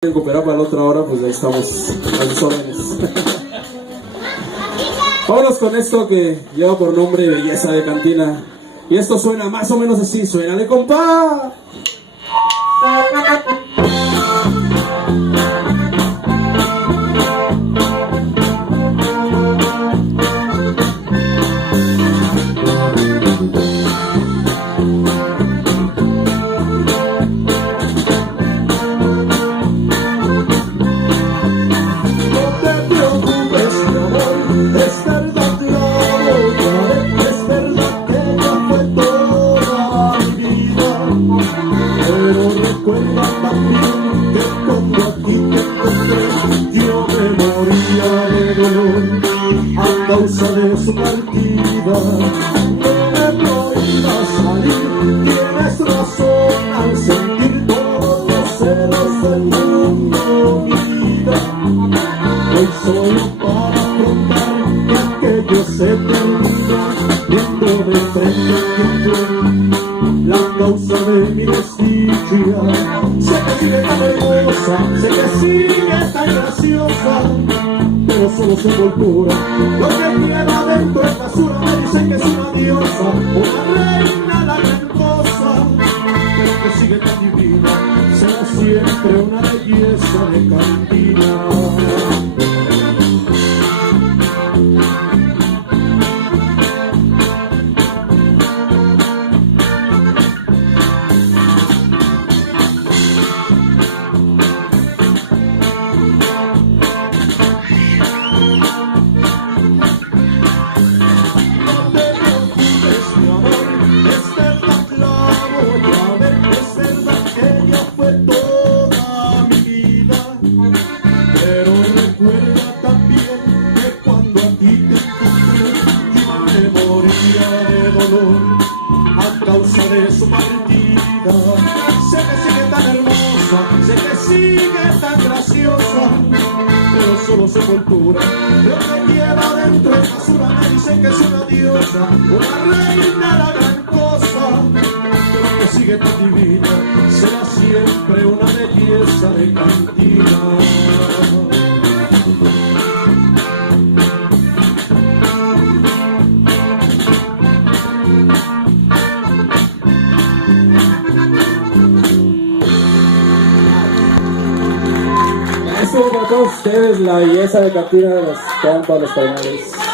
recuperar para la otra hora, pues ahí estamos a sus órdenes. Vámonos con esto que lleva por nombre Belleza de Cantina. Y esto suena más o menos así, suénale, compa. A causa de su partida, no me prohíbas salir. Tienes razón al sentir todos los celos del mundo, mi vida. Hoy soy para afrontar que aquello se termina, viendo de frente quién fue la causa de mi desdicha. Sé que sigue tan hermosa, sé que sigue tan graciosa, pero solo sepultura. Lo que queda dentro es basura. Me dicen que es una diosa, una reina, la gran cosa, pero que sigue tan divina. Será siempre una belleza de cantina. A causa de su partida, sé que sigue tan hermosa, sé que sigue tan graciosa, pero solo sepultura. Lo que lleva dentro es basura. Me dicen que es una diosa, una reina, la gran cosa, pero que sigue tan divina. Será siempre una belleza de cantina. Esto para todos ustedes, la Belleza de Cantina de los compas, los carnales.